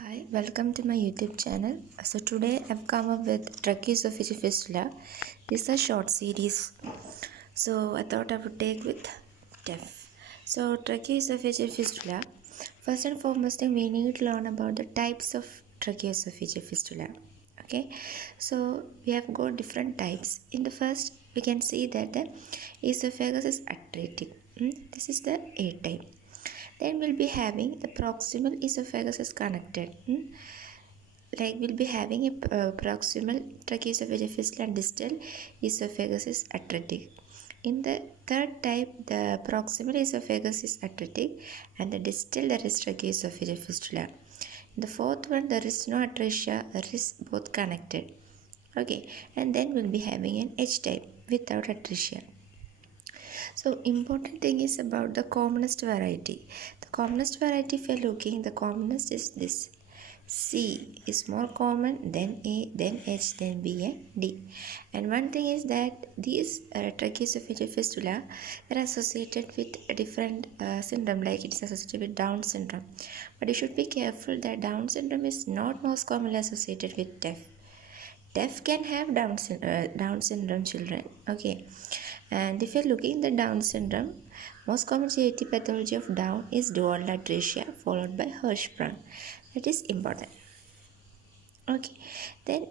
Hi, welcome to my YouTube channel. So today I've come up with tracheoesophageal fistula. This is a short series. So I thought I would take with deaf. So tracheoesophageal fistula. First and foremost thing we need to learn about the types of tracheoesophageal fistula. Okay, so we have got different types. In the first, we can see that the esophagus is atretic. This is the A type. Then we'll be having the proximal esophagus is connected. Like we'll be having a proximal tracheoesophageal fistula and distal esophagus is atretic. In the third type, the proximal esophagus is atretic and the distal there is tracheoesophageal fistula. In the fourth one, there is no atresia, there is both connected. Okay, and then we'll be having an H type without atresia. So important thing is about the commonest variety. The commonest variety, if you are looking, the commonest is this. C is more common, then A, then H, then B and D. And one thing is that these tracheoesophageal fistula are associated with a different syndrome, like it is associated with Down syndrome. But you should be careful that Down syndrome is not most commonly associated with deaf. Deaf can have Down syndrome children. Okay. And if you're looking at the Down syndrome, most common genetic pathology of Down is dual atresia followed by Hirschsprung. That is important. Okay. Then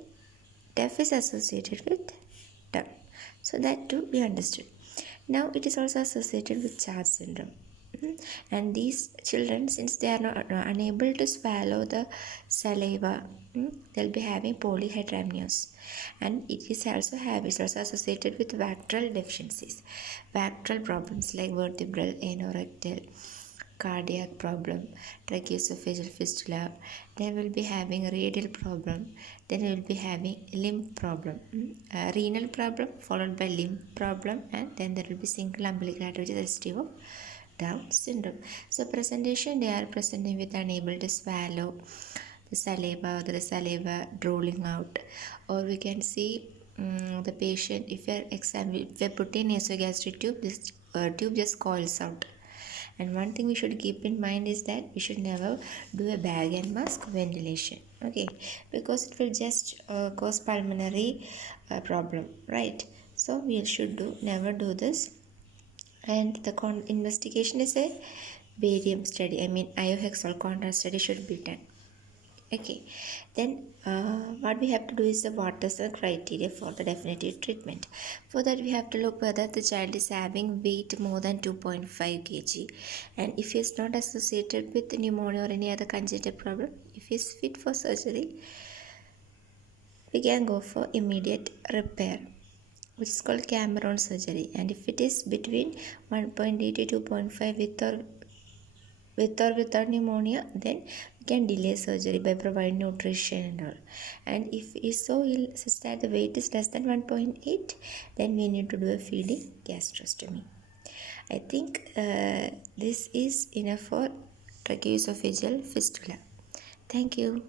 deaf is associated with Down. So that too we understood. Now it is also associated with Char syndrome. And these children, since they are not unable to swallow the saliva, they'll be having polyhydramnios, and it is also associated with vectoral deficiencies, vectoral problems like vertebral, anorectal, cardiac problem, tracheoesophageal fistula. They will be having radial problem. Then we will be having limb problem, renal problem followed by limb problem, and then there will be single umbilical which is STO of Down syndrome. So presentation, they are presenting with unable to swallow the saliva or the saliva drooling out, or we can see the patient, if we put in nasogastric tube, this tube just coils out. And one thing we should keep in mind is that we should never do a bag and mask ventilation, okay, because it will just cause pulmonary problem, right? So we should never do this. And the investigation is a barium study, iohexol contrast study should be done. Okay, then what we have to do is what is the criteria for the definitive treatment. For that we have to look whether the child is having weight more than 2.5 kg, and if he is not associated with pneumonia or any other congenital problem, if he is fit for surgery, we can go for immediate repair, which is called Cameron surgery. And if it is between 1.8 to 2.5 with or without pneumonia, then we can delay surgery by providing nutrition and all. And if is so ill such that the weight is less than 1.8, then we need to do a feeding gastrostomy. I think this is enough for tracheoesophageal fistula. Thank you.